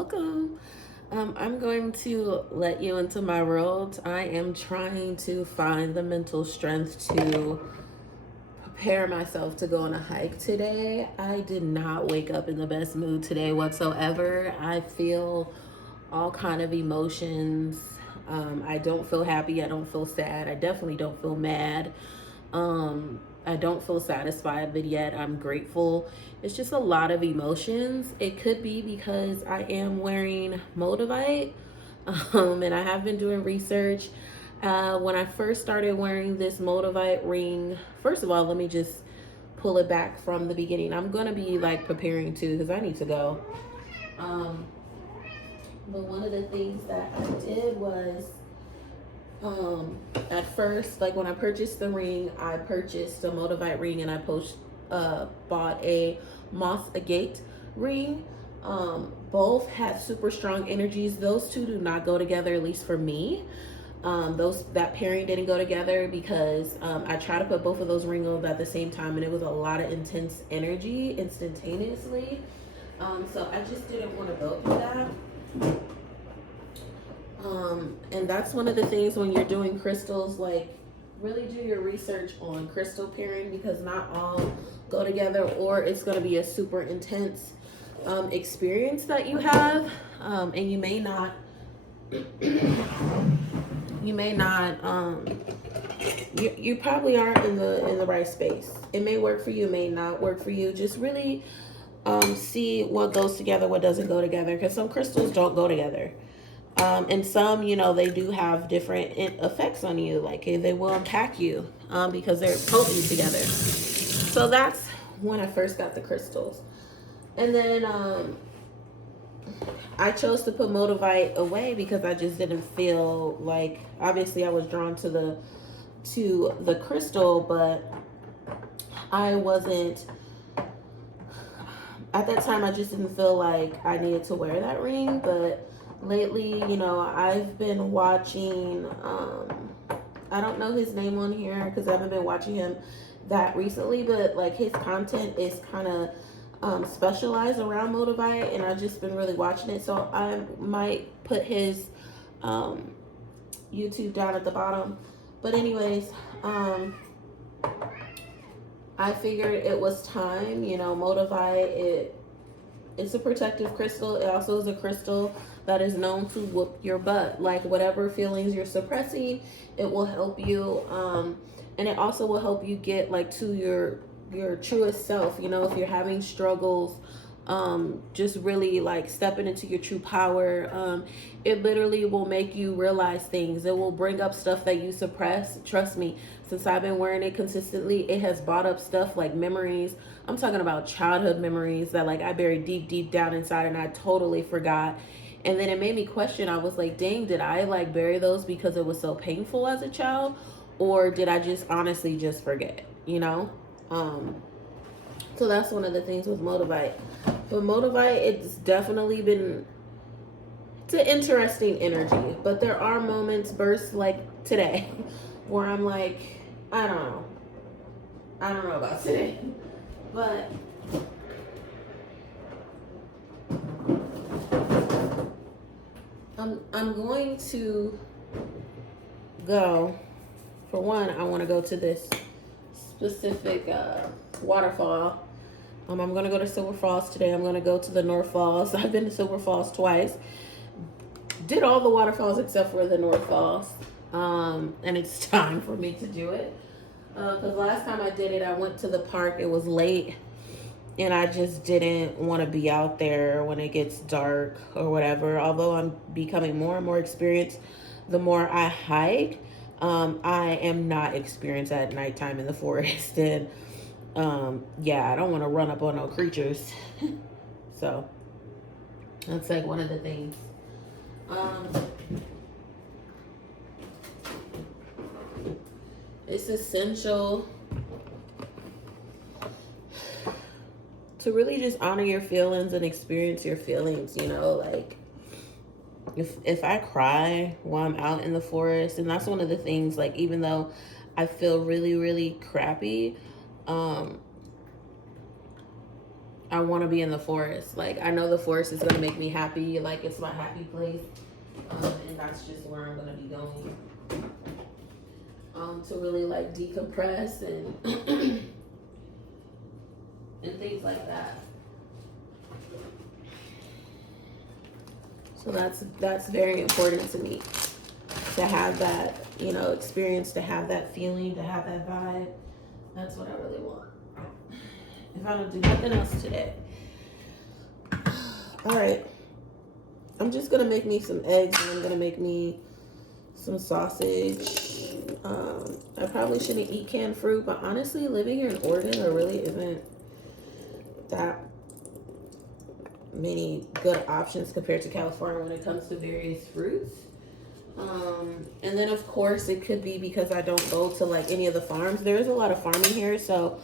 welcome. I'm going to let you into my world. I am trying to find the mental strength to prepare myself to go on a hike today. I did not wake up in the best mood today whatsoever. I feel all kind of emotions. I don't feel happy. I don't feel sad. I definitely don't feel mad. I don't feel satisfied, but yet I'm grateful. It's just a lot of emotions. It could be because I am wearing Moldavite, and I have been doing research. When I first started wearing this Moldavite ring, first of all, let me just pull it back from the beginning. I'm gonna be like preparing too because I need to go. Um, but one of the things that I did was at first, like when I purchased the ring, I purchased a Moldavite ring and I bought a moss agate ring. Both had super strong energies. Those two do not go together, at least for me. That pairing didn't go together because I tried to put both of those rings on at the same time and it was a lot of intense energy instantaneously. So I just didn't want to go through that. And that's one of the things when you're doing crystals, like really do your research on crystal pairing because not all go together or it's going to be a super intense experience that you have. And you may not you probably aren't in the right space. It may work for you, it may not work for you. Just really see what goes together, what doesn't go together, because some crystals don't go together. And some, they do have different effects on you. Like they will impact you because they're potent together. So that's when I first got the crystals. And then I chose to put Moldavite away because I just didn't feel like, obviously I was drawn to the crystal, but I wasn't, at that time I just didn't feel like I needed to wear that ring. But lately, I've been watching, I don't know his name on here because I haven't been watching him that recently, but like his content is kind of specialized around Moldavite, and I've just been really watching it. So I might put his YouTube down at the bottom. But anyways, I figured it was time. Moldavite, it's a protective crystal. It also is a crystal that is known to whoop your butt. Like whatever feelings you're suppressing, it will help you. And it also will help you get like to your truest self. If you're having struggles, just really like stepping into your true power. It literally will make you realize things. It will bring up stuff that you suppress. Trust me, since I've been wearing it consistently, it has brought up stuff like memories. I'm talking about childhood memories that like I buried deep down inside and I totally forgot. And then it made me question. I was like, dang, did I like bury those because it was so painful as a child? Or did I just honestly just forget, So that's one of the things with Moldavite. But Moldavite, it's definitely been, it's an interesting energy. But there are moments, bursts like today, where I'm like, I don't know. I don't know about today. But I'm going to go. For one, I want to go to this specific waterfall. I'm going to go to Silver Falls today. I'm going to go to the North Falls. I've been to Silver Falls twice. Did all the waterfalls except for the North Falls. And it's time for me to do it. Because last time I did it, I went to the park. It was late. And I just didn't want to be out there when it gets dark or whatever. Although I'm becoming more and more experienced, the more I hike, I am not experienced at nighttime in the forest. And I don't want to run up on no creatures. So that's like one of the things. It's essential to really just honor your feelings and experience your feelings, like if I cry while I'm out in the forest, and that's one of the things, like even though I feel really, really crappy, I want to be in the forest. Like, I know the forest is going to make me happy. Like, it's my happy place. And that's just where I'm going to be going. To really, like, decompress and and things like that. So that's very important to me, to have that, you know, experience, to have that feeling, to have that vibe. That's what I really want. If I don't do nothing else today. All right. I'm just going to make me some eggs, and I'm going to make me some sausage. I probably shouldn't eat canned fruit, but honestly, living here in Oregon, there really isn't that many good options compared to California when it comes to various fruits. And then of course it could be because I don't go to like any of the farms. There is a lot of farming here, so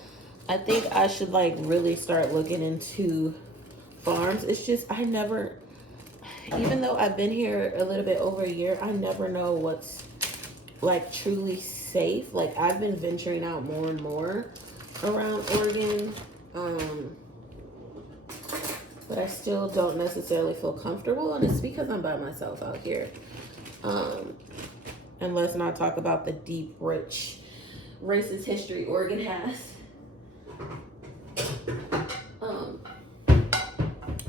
I think I should like really start looking into farms. It's just I never, even though I've been here a little bit over a year, I never know what's like truly safe. Like I've been venturing out more and more around Oregon, but I still don't necessarily feel comfortable, and it's because I'm by myself out here. And let's not talk about the deep, rich, racist history Oregon has.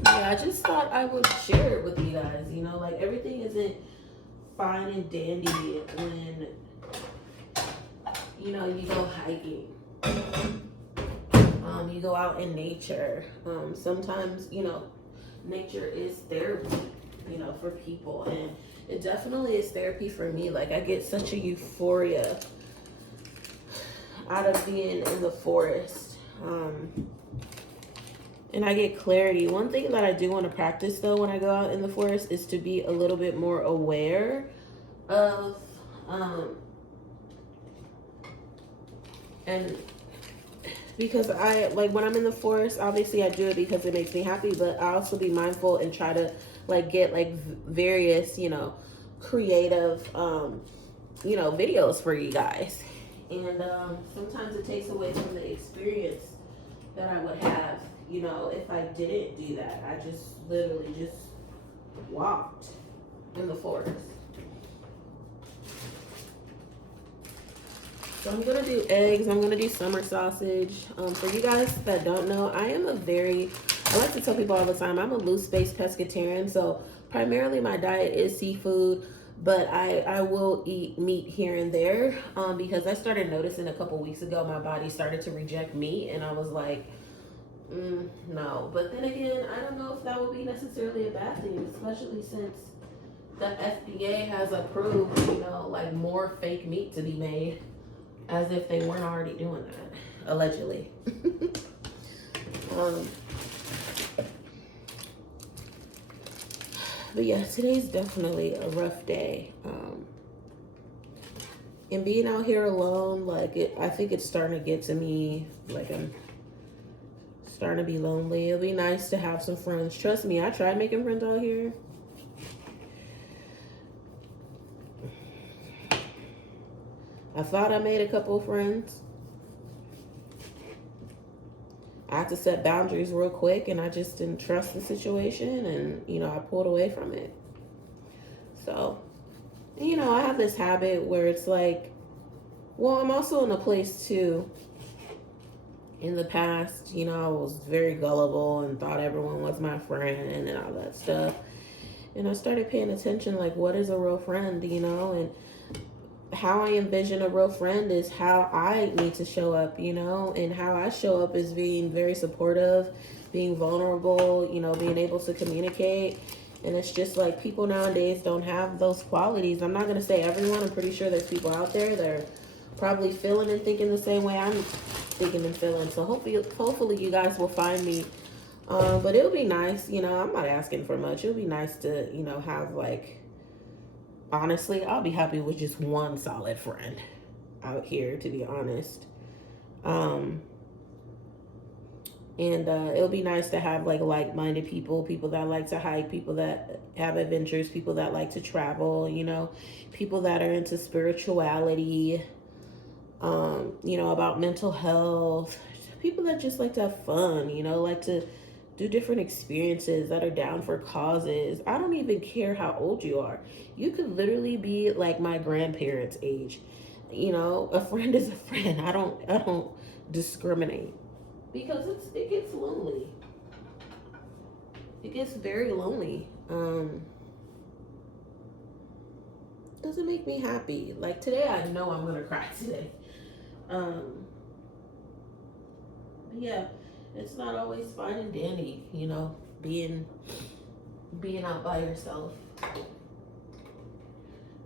Yeah, I just thought I would share it with you guys. You know, like everything isn't fine and dandy when, you know, you go hiking. You go out in nature. Sometimes, you know, nature is therapy, you know, for people. And it definitely is therapy for me. Like, I get such a euphoria out of being in the forest. And I get clarity. One thing that I do want to practice, though, when I go out in the forest is to be a little bit more aware of, and because I, like, when I'm in the forest, obviously I do it because it makes me happy, but I also be mindful and try to, like, get, like, various, you know, creative, you know, videos for you guys. And sometimes it takes away from the experience that I would have, you know, if I didn't do that. I just literally just walked in the forest. So I'm gonna do eggs. I'm gonna do summer sausage. For you guys that don't know, I like to tell people all the time, I'm a loose-based pescatarian. So primarily my diet is seafood, but I will eat meat here and there, because I started noticing a couple weeks ago my body started to reject meat, and I was like, no. But then again, I don't know if that would be necessarily a bad thing, especially since the FDA has approved, you know, like more fake meat to be made, as if they weren't already doing that, allegedly. But yeah, today's definitely a rough day. And being out here alone, like, I think it's starting to get to me. Like, I'm starting to be lonely. It'll be nice to have some friends. Trust me, I tried making friends out here. I thought I made a couple of friends. I had to set boundaries real quick, and I just didn't trust the situation, and, you know, I pulled away from it. So, you know, I have this habit where it's like, well, I'm also in a place too. In the past, you know, I was very gullible and thought everyone was my friend and all that stuff. And I started paying attention, like, what is a real friend, you know? And how I envision a real friend is how I need to show up, you know? And how I show up is being very supportive, being vulnerable, you know, being able to communicate. And it's just like people nowadays don't have those qualities. I'm not going to say everyone. I'm pretty sure there's people out there that are probably feeling and thinking the same way I'm thinking and feeling. So hopefully you guys will find me. But it'll be nice, you know, I'm not asking for much. It'll be nice to, you know, have, like, honestly, I'll be happy with just one solid friend out here, to be honest. And it'll be nice to have, like, like-minded people that like to hike, people that have adventures, people that like to travel, you know, people that are into spirituality, you know, about mental health, people that just like to have fun, you know, like to do different experiences, that are down for causes. I don't even care how old you are. You could literally be like my grandparents' age. You know, a friend is a friend. I don't discriminate because it gets lonely. It gets very lonely. Doesn't make me happy. Like today, I know I'm gonna cry today. Um, yeah, it's not always fine and dandy, you know, being out by yourself.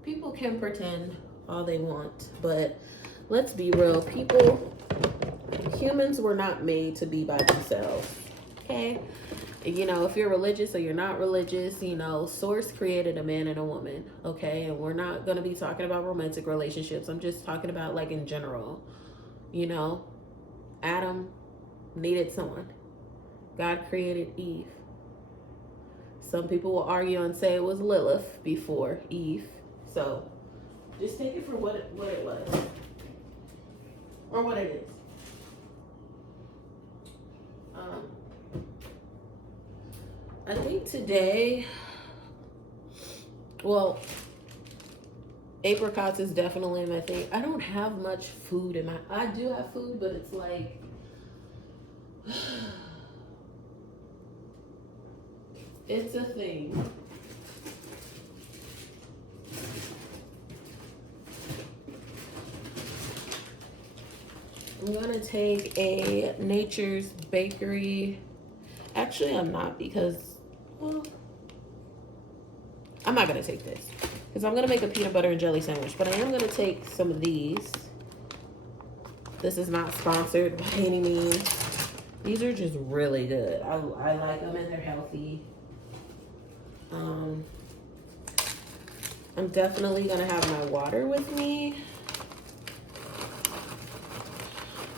People can pretend all they want, but let's be real. Humans were not made to be by themselves. Okay? You know, if you're religious or you're not religious, you know, Source created a man and a woman. Okay? And we're not going to be talking about romantic relationships. I'm just talking about like in general. You know, Adam needed someone. God created Eve. Some people will argue and say it was Lilith before Eve. So just take it for what it was. Or what it is. I think today, well, apricots is definitely my thing. I don't have much food in my, I do have food, but it's like, it's a thing. I'm gonna take a Nature's Bakery. Actually, I'm not because, well, I'm not gonna take this because I'm gonna make a peanut butter and jelly sandwich, but I am gonna take some of these. This is not sponsored by any means. These are just really good. I like them and they're healthy. I'm definitely gonna have my water with me.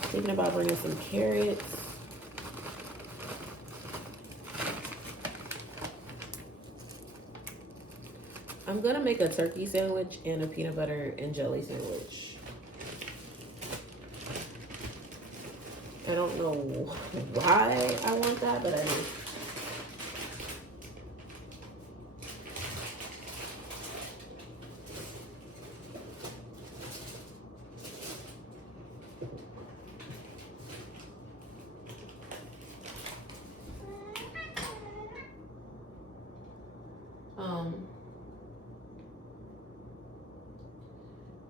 Thinking about bringing some carrots. I'm gonna make a turkey sandwich and a peanut butter and jelly sandwich. I don't know why I want that, but I do.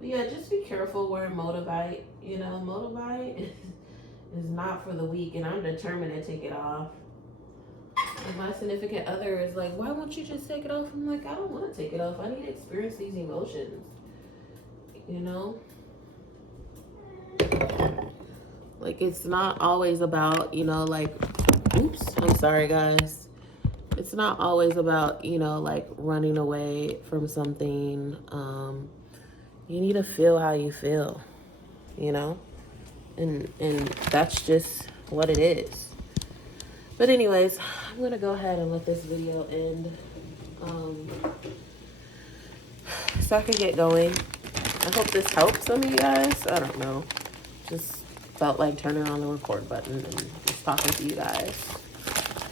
But yeah, just be careful wearing Moldavite. You know, Moldavite is not for the weak, and I'm determined to take it off. And my significant other is like, why won't you just take it off? I'm like, I don't want to take it off. I need to experience these emotions. You know? Like, it's not always about, you know, like, oops, I'm sorry, guys. It's not always about, you know, like running away from something. You need to feel how you feel, you know? And that's just what it is. But anyways, I'm gonna go ahead and let this video end. So I can get going. I hope this helps some of you guys. I don't know. Just felt like turning on the record button and just talking to you guys.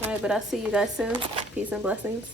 All right, but I'll see you guys soon. Peace and blessings.